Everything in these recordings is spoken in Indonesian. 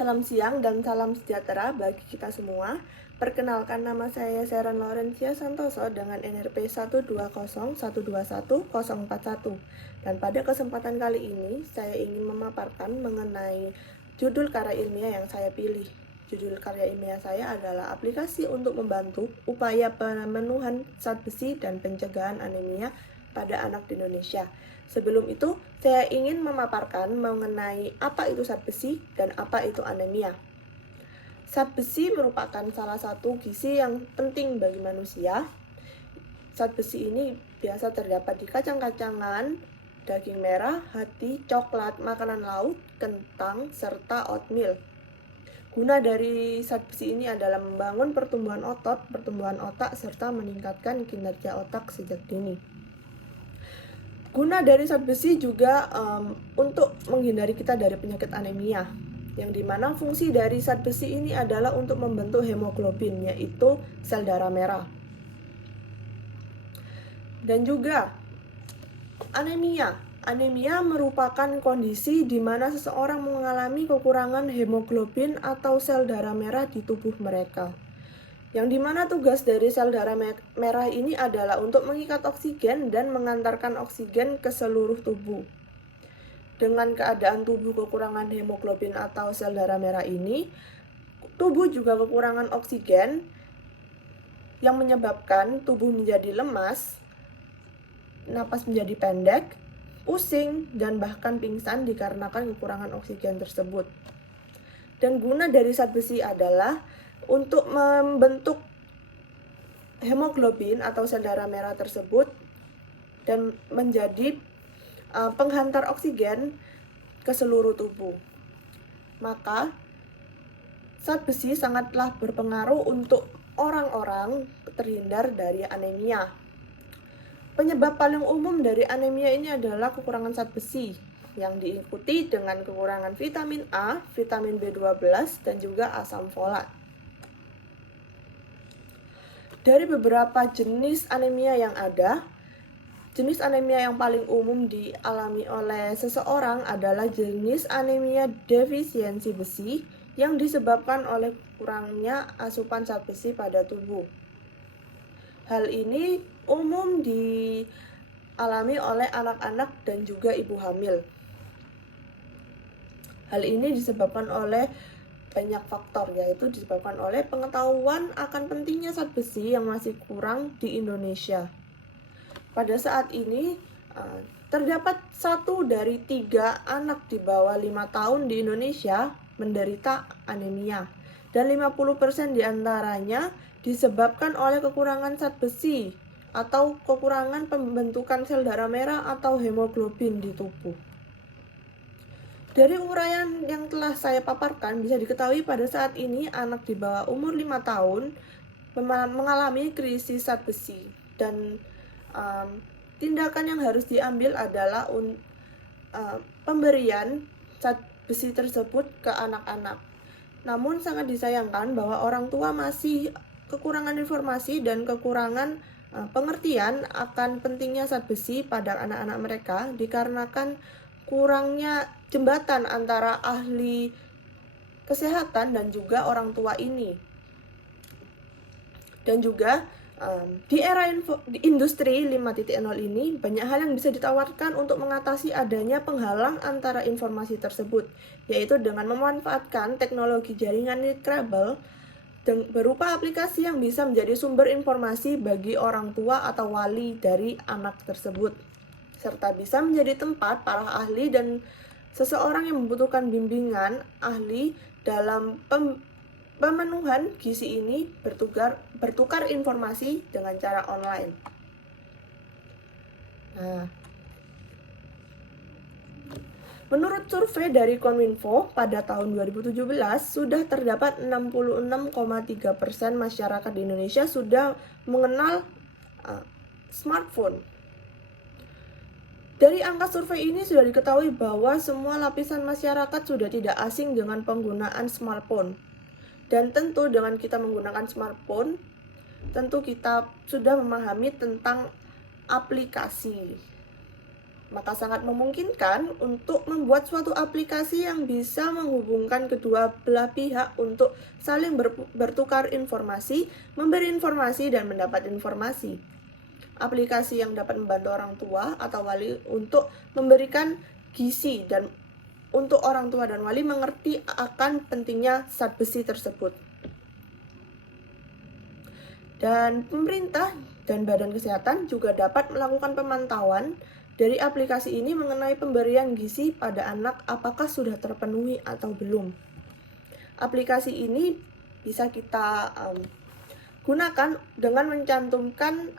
Salam siang dan salam sejahtera bagi kita semua. Perkenalkan, nama saya Sharon Laurencia Santoso dengan NRP 120121041. Dan pada kesempatan kali ini, saya ingin memaparkan mengenai judul karya ilmiah yang saya pilih. Judul karya ilmiah saya adalah aplikasi untuk membantu upaya pemenuhan zat besi dan pencegahan anemia pada anak di Indonesia. Sebelum itu, saya ingin memaparkan mengenai apa itu zat besi dan apa itu anemia. Zat besi merupakan salah satu gizi yang penting bagi manusia. Zat besi ini biasa terdapat di kacang-kacangan, daging merah, hati, coklat, makanan laut, kentang, serta oatmeal. Guna dari zat besi ini adalah membangun pertumbuhan otot, pertumbuhan otak, serta meningkatkan kinerja otak sejak dini. Guna dari zat besi juga untuk menghindari kita dari penyakit anemia, yang dimana fungsi dari zat besi ini adalah untuk membentuk hemoglobin, yaitu sel darah merah. Dan juga anemia merupakan kondisi di mana seseorang mengalami kekurangan hemoglobin atau sel darah merah di tubuh mereka. Yang dimana tugas dari sel darah merah ini adalah untuk mengikat oksigen dan mengantarkan oksigen ke seluruh tubuh. Dengan keadaan tubuh kekurangan hemoglobin atau sel darah merah ini, tubuh juga kekurangan oksigen yang menyebabkan tubuh menjadi lemas, napas menjadi pendek, pusing, dan bahkan pingsan dikarenakan kekurangan oksigen tersebut. Dan guna dari zat besi adalah untuk membentuk hemoglobin atau sel darah merah tersebut dan menjadi penghantar oksigen ke seluruh tubuh. Maka zat besi sangatlah berpengaruh untuk orang-orang terhindar dari anemia. Penyebab paling umum dari anemia ini adalah kekurangan zat besi, yang diikuti dengan kekurangan vitamin A, vitamin B12, dan juga asam folat. Dari beberapa jenis anemia yang ada, jenis anemia yang paling umum dialami oleh seseorang adalah jenis anemia defisiensi besi yang disebabkan oleh kurangnya asupan zat besi pada tubuh. Hal ini umum dialami oleh anak-anak dan juga ibu hamil. Hal ini disebabkan oleh banyak faktor, yaitu disebabkan oleh pengetahuan akan pentingnya zat besi yang masih kurang di Indonesia. Pada saat ini terdapat 1 dari 3 anak di bawah 5 tahun di Indonesia menderita anemia, dan 50% diantaranya disebabkan oleh kekurangan zat besi atau kekurangan pembentukan sel darah merah atau hemoglobin di tubuh. Dari uraian yang telah saya paparkan, bisa diketahui pada saat ini anak di bawah umur 5 tahun mengalami krisis zat besi, dan tindakan yang harus diambil adalah pemberian zat besi tersebut ke anak-anak. Namun sangat disayangkan bahwa orang tua masih kekurangan informasi dan kekurangan pengertian akan pentingnya zat besi pada anak-anak mereka, dikarenakan kurangnya jembatan antara ahli kesehatan dan juga orang tua ini. Dan juga di era industri 5.0 ini, banyak hal yang bisa ditawarkan untuk mengatasi adanya penghalang antara informasi tersebut, yaitu dengan memanfaatkan teknologi jaringan nirkabel berupa aplikasi yang bisa menjadi sumber informasi bagi orang tua atau wali dari anak tersebut, serta bisa menjadi tempat para ahli dan seseorang yang membutuhkan bimbingan ahli dalam pemenuhan gizi ini bertukar informasi dengan cara online. Menurut survei dari Kominfo pada tahun 2017, sudah terdapat 66,3% masyarakat di Indonesia sudah mengenal smartphone. Dari angka survei ini sudah diketahui bahwa semua lapisan masyarakat sudah tidak asing dengan penggunaan smartphone. Dan tentu dengan kita menggunakan smartphone, tentu kita sudah memahami tentang aplikasi. maka sangat memungkinkan untuk membuat suatu aplikasi yang bisa menghubungkan kedua belah pihak untuk saling bertukar informasi, memberi informasi, dan mendapat informasi. Aplikasi yang dapat membantu orang tua atau wali untuk memberikan gizi dan untuk orang tua dan wali mengerti akan pentingnya zat besi tersebut. Dan pemerintah dan Badan Kesehatan juga dapat melakukan pemantauan dari aplikasi ini mengenai pemberian gizi pada anak apakah sudah terpenuhi atau belum. Aplikasi ini bisa kita gunakan dengan mencantumkan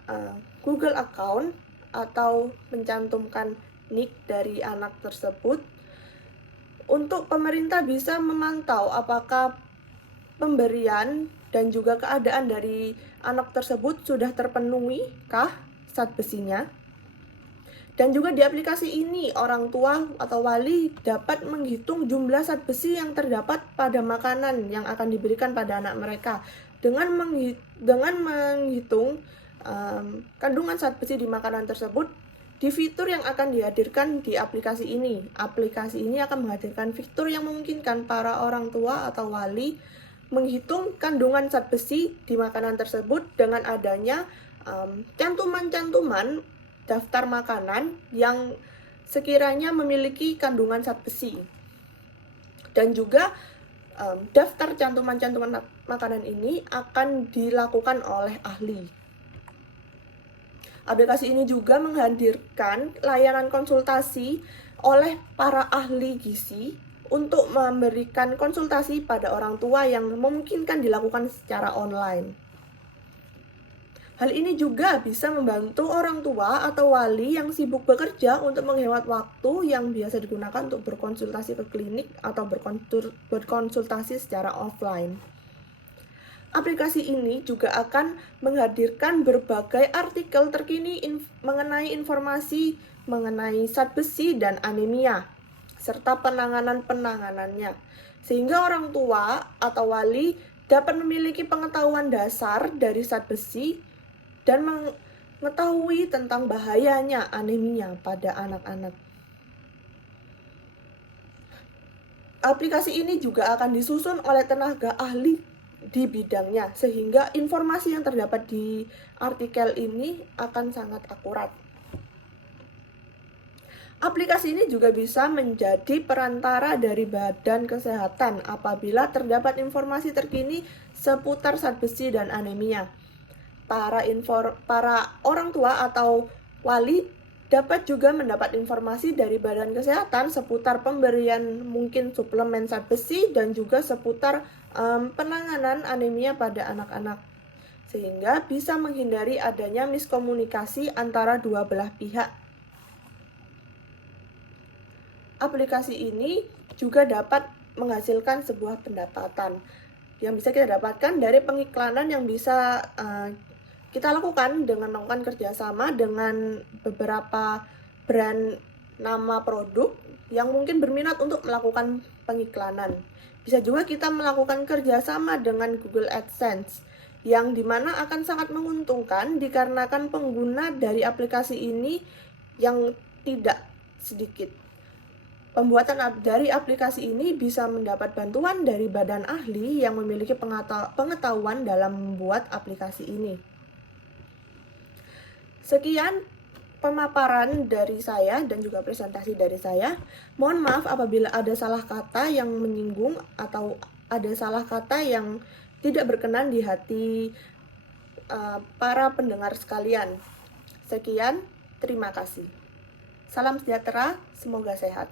Google account atau mencantumkan NIK dari anak tersebut untuk pemerintah bisa memantau apakah pemberian dan juga keadaan dari anak tersebut sudah terpenuhi kah zat besinya. Dan juga di aplikasi ini orang tua atau wali dapat menghitung jumlah zat besi yang terdapat pada makanan yang akan diberikan pada anak mereka. Dengan menghitung kandungan zat besi di makanan tersebut, di fitur yang akan dihadirkan di aplikasi ini. Aplikasi ini akan menghadirkan fitur yang memungkinkan para orang tua atau wali menghitung kandungan zat besi di makanan tersebut dengan adanya cantuman-cantuman daftar makanan yang sekiranya memiliki kandungan zat besi. Dan juga daftar cantuman-cantuman makanan ini akan dilakukan oleh ahli. Aplikasi ini juga menghadirkan layanan konsultasi oleh para ahli gizi untuk memberikan konsultasi pada orang tua yang memungkinkan dilakukan secara online. Hal ini juga bisa membantu orang tua atau wali yang sibuk bekerja untuk menghemat waktu yang biasa digunakan untuk berkonsultasi ke klinik atau berkonsultasi secara offline. Aplikasi ini juga akan menghadirkan berbagai artikel terkini mengenai informasi mengenai zat besi dan anemia, serta penanganannya. Sehingga orang tua atau wali dapat memiliki pengetahuan dasar dari zat besi dan mengetahui tentang bahayanya anemia pada anak-anak. Aplikasi ini juga akan disusun oleh tenaga ahli di bidangnya, sehingga informasi yang terdapat di artikel ini akan sangat akurat. Aplikasi ini juga bisa menjadi perantara dari Badan Kesehatan apabila terdapat informasi terkini seputar zat besi dan anemia. Para orang tua atau wali dapat juga mendapat informasi dari Badan Kesehatan seputar pemberian mungkin suplemen zat besi dan juga seputar penanganan anemia pada anak-anak, sehingga bisa menghindari adanya miskomunikasi antara dua belah pihak. Aplikasi ini juga dapat menghasilkan sebuah pendapatan yang bisa kita dapatkan dari pengiklanan yang bisa kita lakukan dengan melakukan kerjasama dengan beberapa brand nama produk yang mungkin berminat untuk melakukan pengiklanan. Bisa juga kita melakukan kerjasama dengan Google AdSense, yang dimana akan sangat menguntungkan dikarenakan pengguna dari aplikasi ini yang tidak sedikit. Pembuatan dari aplikasi ini bisa mendapat bantuan dari badan ahli yang memiliki pengetahuan dalam membuat aplikasi ini. Sekian pemaparan dari saya dan juga presentasi dari saya. Mohon maaf apabila ada salah kata yang menyinggung atau ada salah kata yang tidak berkenan di hati para pendengar sekalian. Sekian, terima kasih. Salam sejahtera, semoga sehat.